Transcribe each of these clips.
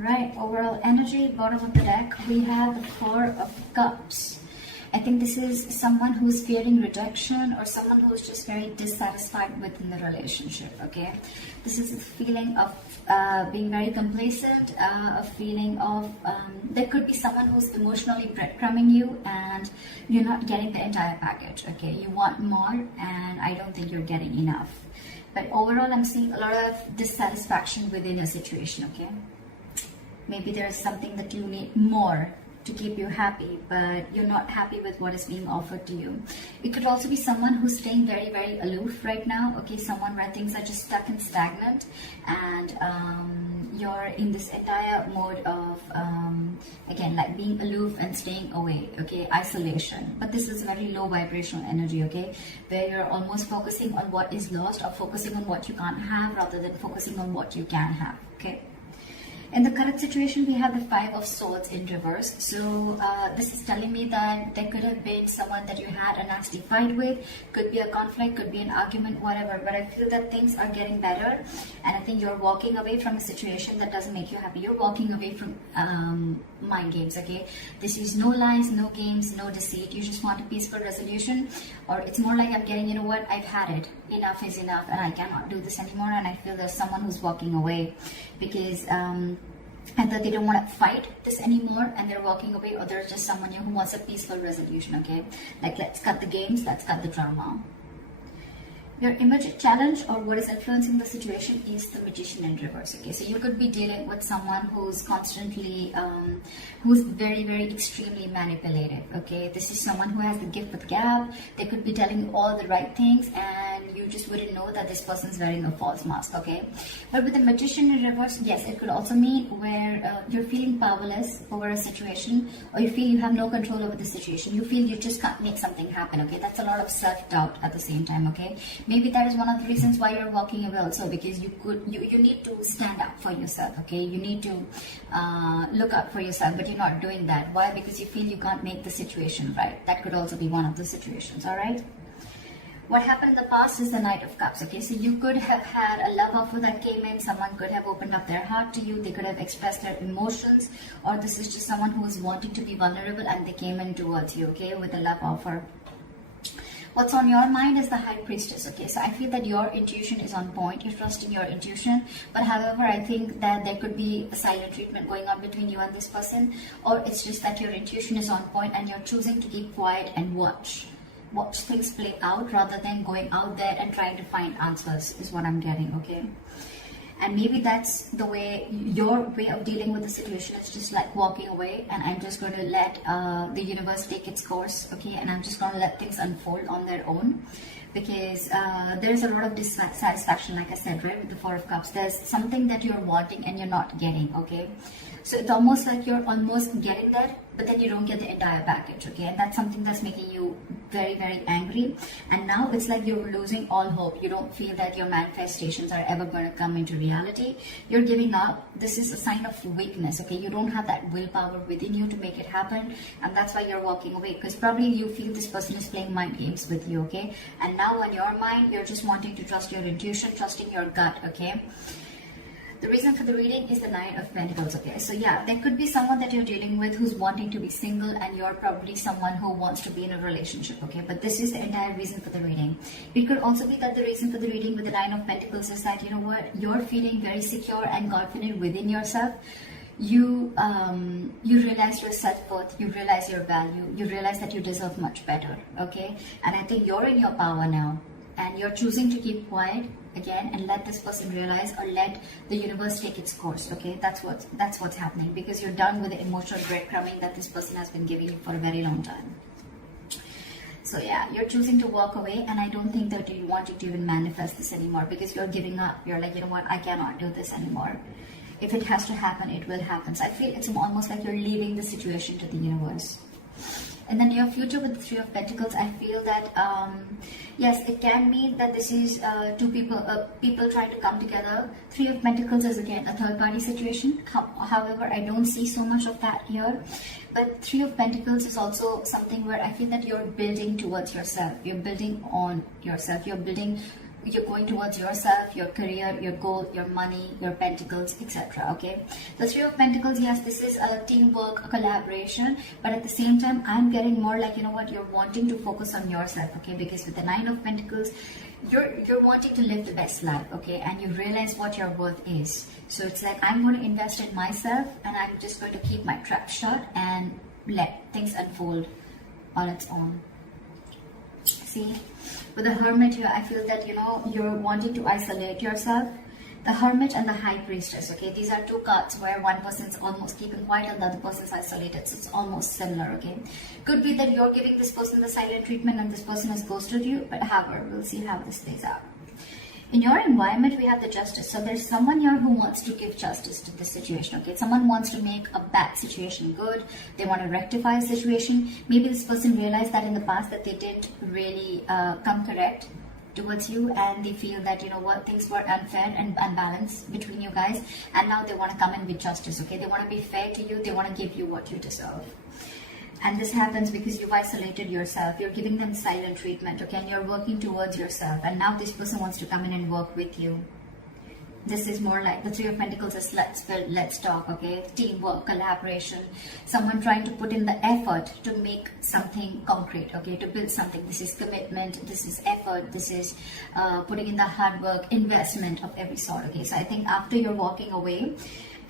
Alright, overall energy, bottom of the deck, we have the Four of Cups. I think this is someone who's fearing rejection or someone who's just very dissatisfied within the relationship, okay? This is a feeling of being very complacent, a feeling of, there could be someone who's emotionally breadcrumbing you and you're not getting the entire package, okay? You want more and I don't think you're getting enough. But overall, I'm seeing a lot of dissatisfaction within a situation, okay? Maybe there's something that you need more to keep you happy, but you're not happy with what is being offered to you. It could also be someone who's staying very, very aloof right now, okay? Someone where things are just stuck and stagnant and you're in this entire mode of, again, like being aloof and staying away, okay? Isolation. But this is very low vibrational energy, okay? Where you're almost focusing on what is lost or focusing on what you can't have rather than focusing on what you can have, okay? In the current situation, we have the Five of Swords in reverse. So this is telling me that there could have been someone that you had a nasty fight with. Could be a conflict, could be an argument, whatever. But I feel that things are getting better. And I think you're walking away from a situation that doesn't make you happy. You're walking away from mind games, okay? This is no lies, no games, no deceit. You just want a peaceful resolution. Or it's more like I'm getting, you know what, I've had it. Enough is enough and I cannot do this anymore. And I feel there's someone who's walking away because either they don't want to fight this anymore and they're walking away, or there's just someone who wants a peaceful resolution, okay? Like, let's cut the games, let's cut the drama. Your immediate challenge or what is influencing the situation is the Magician in reverse, okay? So you could be dealing with someone who's constantly, who's very, very extremely manipulative, okay? This is someone who has the gift with gab. They could be telling you all the right things and you just wouldn't know that this person's wearing a false mask, okay? But with the Magician in reverse, yes, it could also mean where you're feeling powerless over a situation, or you feel you have no control over the situation. You feel you just can't make something happen, okay? That's a lot of self-doubt at the same time, okay? Maybe that is one of the reasons why you're walking away also, because you need to stand up for yourself, okay? You need to look out for yourself, but you're not doing that. Why? Because you feel you can't make the situation right. That could also be one of the situations, all right? What happened in the past is the Knight of Cups, okay? So you could have had a love offer that came in. Someone could have opened up their heart to you. They could have expressed their emotions, or this is just someone who is wanting to be vulnerable and they came in towards you, okay, with a love offer. What's on your mind is the High Priestess, okay? So I feel that your intuition is on point. You're trusting your intuition. But however, I think that there could be a silent treatment going on between you and this person. Or it's just that your intuition is on point and you're choosing to keep quiet and watch things play out rather than going out there and trying to find answers is what I'm getting, okay? And maybe that's the way, your way of dealing with the situation is just like walking away and I'm just going to let the universe take its course, okay? And I'm just going to let things unfold on their own, because there's a lot of dissatisfaction, like I said, right, with the Four of Cups. There's something that you're wanting and you're not getting, okay? So it's almost like you're almost getting there, but then you don't get the entire package, okay? And that's something that's making you very, very angry. And now it's like you're losing all hope. You don't feel that your manifestations are ever going to come into reality. You're giving up. This is a sign of weakness, okay? You don't have that willpower within you to make it happen. And that's why you're walking away, because probably you feel this person is playing mind games with you, okay? And now on your mind, you're just wanting to trust your intuition, trusting your gut, okay? The reason for the reading is the Nine of Pentacles, okay? So yeah, there could be someone that you're dealing with who's wanting to be single and you're probably someone who wants to be in a relationship, okay? But this is the entire reason for the reading. It could also be that the reason for the reading with the Nine of Pentacles is that, you know what, you're feeling very secure and confident within yourself. You realize your self-worth, you realize your value, you realize that you deserve much better, okay? And I think you're in your power now. And you're choosing to keep quiet again and let this person realize, or let the universe take its course, okay? That's what's happening, because you're done with the emotional breadcrumbing that this person has been giving you for a very long time. So yeah, you're choosing to walk away, and I don't think that you want to even manifest this anymore, because you're giving up. You're like, you know what, I cannot do this anymore. If it has to happen, it will happen. So I feel it's almost like you're leaving the situation to the universe. And then your future with the Three of Pentacles, I feel that, yes, it can mean that this is two people trying to come together. Three of Pentacles is again a third party situation. However, I don't see so much of that here. But Three of Pentacles is also something where I feel that you're building towards yourself. You're building on yourself. You're building you're going towards yourself, your career, your goal, your money, your pentacles, etc. Okay, the Three of Pentacles, yes, this is a teamwork, a collaboration, but at the same time I'm getting more like, you know what, you're wanting to focus on yourself. Okay, because with the Nine of Pentacles, you're wanting to live the best life. Okay, and you realize what your worth is. So it's like, I'm going to invest in myself, and I'm just going to keep my trap shut and let things unfold on its own. See, with the Hermit here, I feel that, you know, you're wanting to isolate yourself. The Hermit and the High Priestess, okay, these are two cards where one person's almost keeping quiet and the other person's isolated, so it's almost similar. Okay, could be that you're giving this person the silent treatment and this person has ghosted you, but however, we'll see how this plays out. In your environment, we have the Justice. So there's someone here who wants to give justice to this situation. Okay, someone wants to make a bad situation good. They want to rectify a situation. Maybe this person realized that in the past that they didn't really come correct towards you, and they feel that, you know what, things were unfair and unbalanced between you guys, and now they want to come in with justice. Okay, they want to be fair to you. They want to give you what you deserve. And this happens because you've isolated yourself. You're giving them silent treatment, okay? And you're working towards yourself. And now this person wants to come in and work with you. This is more like the Three of Pentacles is let's build, let's talk, okay? Teamwork, collaboration. Someone trying to put in the effort to make something concrete, okay? To build something. This is commitment, this is effort, this is putting in the hard work, investment of every sort, okay? So I think after you're walking away,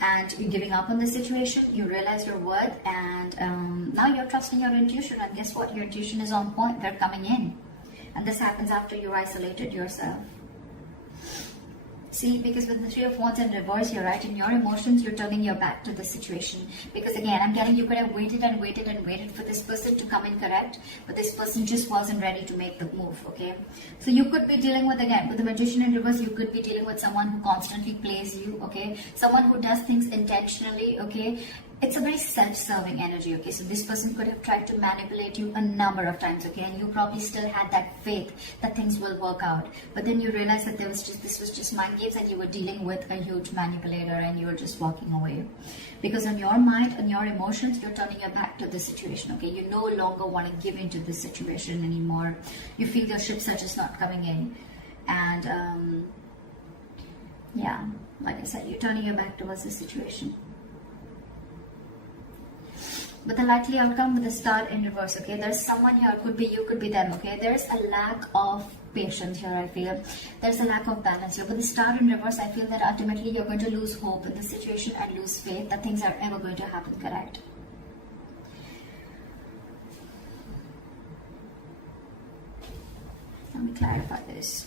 and you're giving up on the situation, you realize your worth, and now you're trusting your intuition, and guess what, your intuition is on point. They're coming in, and this happens after you're isolated yourself. See, because with the Three of Wands in reverse, you're right, in your emotions, you're turning your back to the situation. Because again, I'm getting, you could have waited and waited and waited for this person to come in correct, but this person just wasn't ready to make the move, okay? So you could be dealing with, again, with the Magician in reverse, you could be dealing with someone who constantly plays you, okay? Someone who does things intentionally, okay? It's a very self-serving energy, okay? So this person could have tried to manipulate you a number of times, okay? And you probably still had that faith that things will work out. But then you realize that this was just mind games, and you were dealing with a huge manipulator, and you were just walking away. Because on your mind, on your emotions, you're turning your back to the situation, okay? You no longer want to give into this situation anymore. You feel your ships are just not coming in. And, yeah, like I said, you're turning your back towards the situation. But the likely outcome with the Star in reverse, okay, there's someone here, could be you, could be them, okay, there's a lack of patience here, I feel. There's a lack of balance here. With the Star in reverse, I feel that ultimately you're going to lose hope in the situation and lose faith that things are ever going to happen correct. Let me clarify this.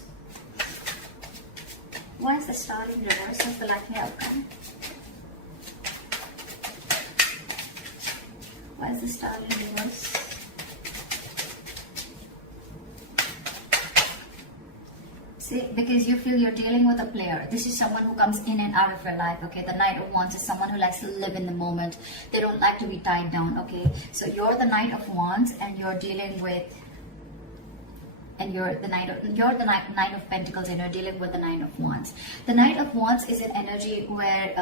Why is the Star in reverse as the likely outcome? Why is the Star in reverse? See, because you feel you're dealing with a player. This is someone who comes in and out of your life, okay? The Knight of Wands is someone who likes to live in the moment. They don't like to be tied down, okay? So you're the Knight of Wands, and you're dealing with, and you're the Knight of Pentacles, and you're dealing with the Knight of Wands. The Knight of Wands is an energy where,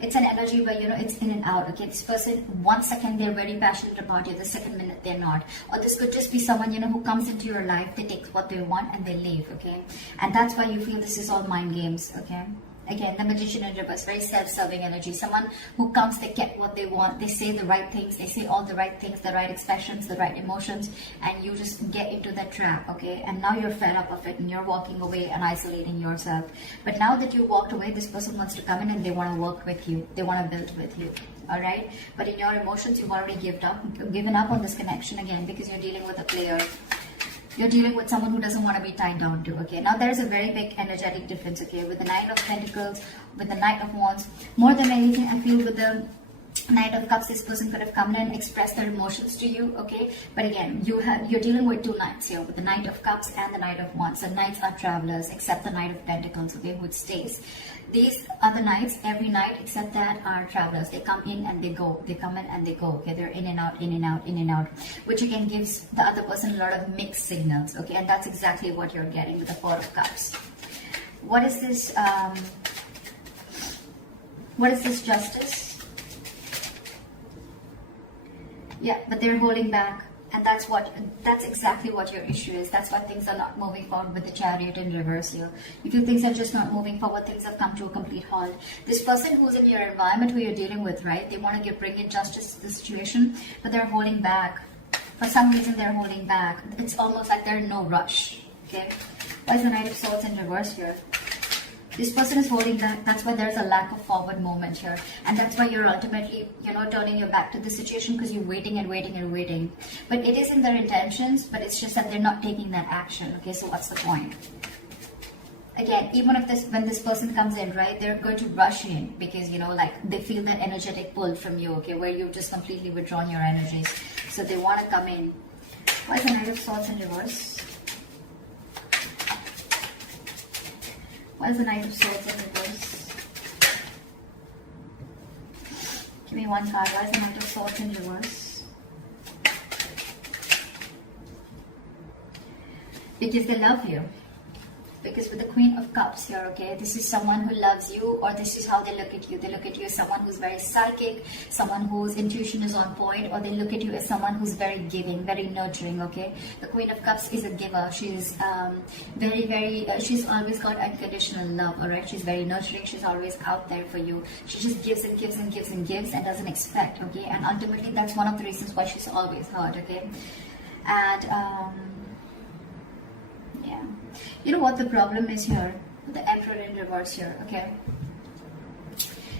it's an energy where, you know, it's in and out, okay? This person, 1 second they're very passionate about you, the second minute they're not. Or this could just be someone, you know, who comes into your life, they take what they want and they leave, okay? And that's why you feel this is all mind games, okay? Again, the Magician in reverse, very self-serving energy. Someone who comes, they get what they want, they say the right things, they say all the right things, the right expressions, the right emotions, and you just get into that trap, okay? And now you're fed up of it, and you're walking away and isolating yourself. But now that you walked away, this person wants to come in and they want to work with you. They want to build with you, all right? But in your emotions, you've already given up on this connection again, because you're dealing with a player. You're dealing with someone who doesn't want to be tied down to, okay? Now there's a very big energetic difference, okay? With the Knight of Pentacles, with the Knight of Wands, more than anything, I feel with the Knight of Cups, this person could have come in and expressed their emotions to you, okay? But again, you're dealing with two Knights here, with the Knight of Cups and the Knight of Wands. The Knights are travelers, except the Knight of Pentacles, okay, who stays. These other Knights, every night except that, are travelers. They come in and they go. They come in and they go, okay? They're in and out, in and out, in and out, which again gives the other person a lot of mixed signals, okay? And that's exactly what you're getting with the Four of Cups. What is this? What is this Justice? Yeah, but they're holding back. And that's exactly what your issue is. That's why things are not moving forward with the Chariot in reverse here. You feel things are just not moving forward, things have come to a complete halt. This person who's in your environment, who you're dealing with, right, they want to bring in justice to the situation, but they're holding back. For some reason they're holding back. It's almost like they're in no rush. Okay, why is the Knight of Swords in reverse here? This person is holding back. That's why there's a lack of forward movement here. And that's why you're ultimately, turning your back to the situation, because you're waiting and waiting and waiting. But it is in their intentions, but it's just that they're not taking that action. Okay, so what's the point? Again, even if when this person comes in, right, they're going to rush in because, they feel that energetic pull from you, okay, where you've just completely withdrawn your energies. So they want to come in. Why is the Knight of Swords in reverse? Why is the Knight of Swords in reverse? Give me one card. Why is the Knight of Swords in reverse? Because they love you. Because with the Queen of Cups here, okay, this is someone who loves you, or this is how they look at you. They look at you as someone who's very psychic, someone whose intuition is on point, or they look at you as someone who's very giving, very nurturing, okay? The Queen of Cups is a giver. She's she's always got unconditional love, all right? She's very nurturing. She's always out there for you. She just gives and gives and gives and gives and doesn't expect, okay? And ultimately, that's one of the reasons why she's always hurt, okay? And, yeah. You know what the problem is here? The Emperor in reverse here, okay?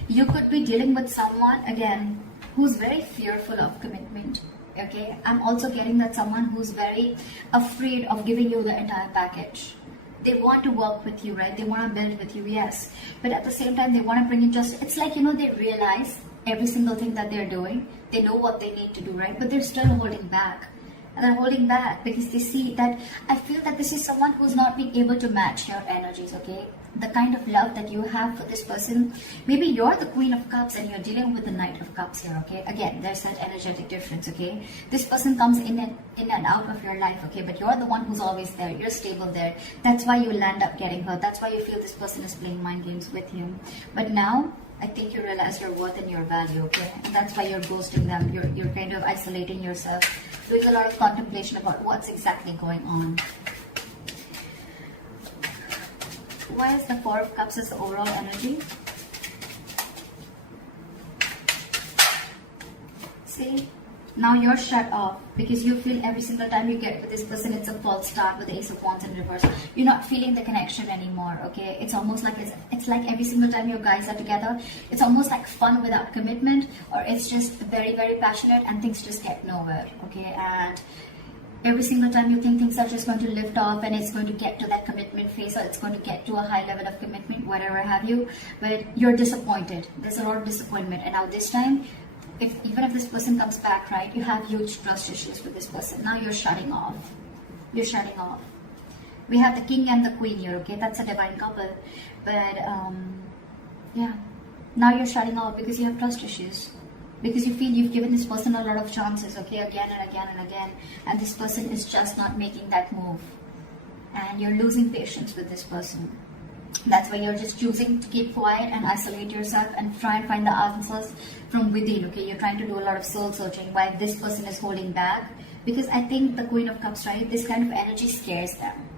You could be dealing with someone, again, who's very fearful of commitment, okay? I'm also getting that someone who's very afraid of giving you the entire package. They want to work with you, right? They want to build with you, yes. But at the same time, they want to bring in just, it's like, they realize every single thing that they're doing. They know what they need to do, right? But they're still holding back. And they're holding back because they see that, I feel that this is someone who's not being able to match your energies, okay? The kind of love that you have for this person, maybe you're the Queen of Cups and you're dealing with the Knight of Cups here, okay? Again, there's that energetic difference, okay? This person comes in and out of your life, okay? But you're the one who's always there. You're stable there. That's why you land up getting hurt. That's why you feel this person is playing mind games with you. But now, I think you realize your worth and your value, okay? And that's why you're ghosting them. You're kind of isolating yourself, doing a lot of contemplation about what's exactly going on. Why is the Four of Cups as the overall energy? See? Now you're shut off because you feel every single time you get with this person, it's a false start with the Ace of Wands in reverse. You're not feeling the connection anymore, okay? It's almost like it's like every single time you guys are together, it's almost like fun without commitment, or it's just very, very passionate and things just get nowhere, okay? And every single time you think things are just going to lift off and it's going to get to that commitment phase, or it's going to get to a high level of commitment, whatever have you, but you're disappointed. There's a lot of disappointment. And now this time, even if this person comes back, right, you have huge trust issues with this person. Now you're shutting off. You're shutting off. We have the King and the Queen here, okay? That's a divine couple. But, yeah. Now you're shutting off because you have trust issues. Because you feel you've given this person a lot of chances, okay? Again and again and again. And this person is just not making that move. And you're losing patience with this person. That's why you're just choosing to keep quiet and isolate yourself and try and find the answers from within, okay? You're trying to do a lot of soul searching while this person is holding back. Because I think the Queen of Cups, right, this kind of energy scares them.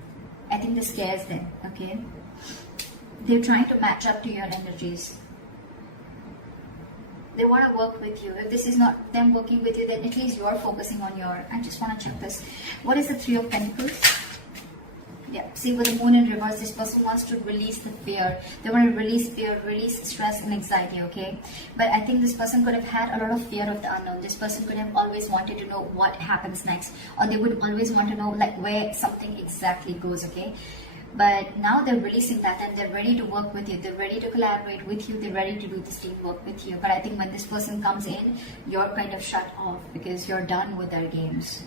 I think this scares them, okay? They're trying to match up to your energies. They want to work with you. If this is not them working with you, then at least you're focusing on your... I just want to check this. What is the Three of Pentacles? Yeah, see, with the Moon in reverse, this person wants to release the fear. They want to release fear, release stress and anxiety, okay? But I think this person could have had a lot of fear of the unknown. This person could have always wanted to know what happens next. Or they would always want to know, like, where something exactly goes, okay? But now they're releasing that and they're ready to work with you. They're ready to collaborate with you. They're ready to do this teamwork with you. But I think when this person comes in, you're kind of shut off because you're done with their games.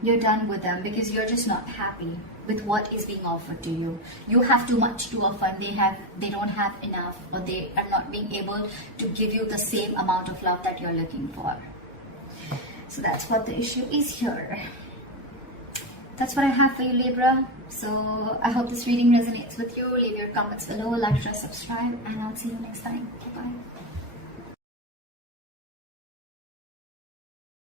You're done with them because you're just not happy with what is being offered to you. You have too much to offer and they don't have enough, or they are not being able to give you the same amount of love that you're looking for. So that's what the issue is here. That's what I have for you, Libra. So I hope this reading resonates with you. Leave your comments below, like, share, subscribe, and I'll see you next time. Bye-bye.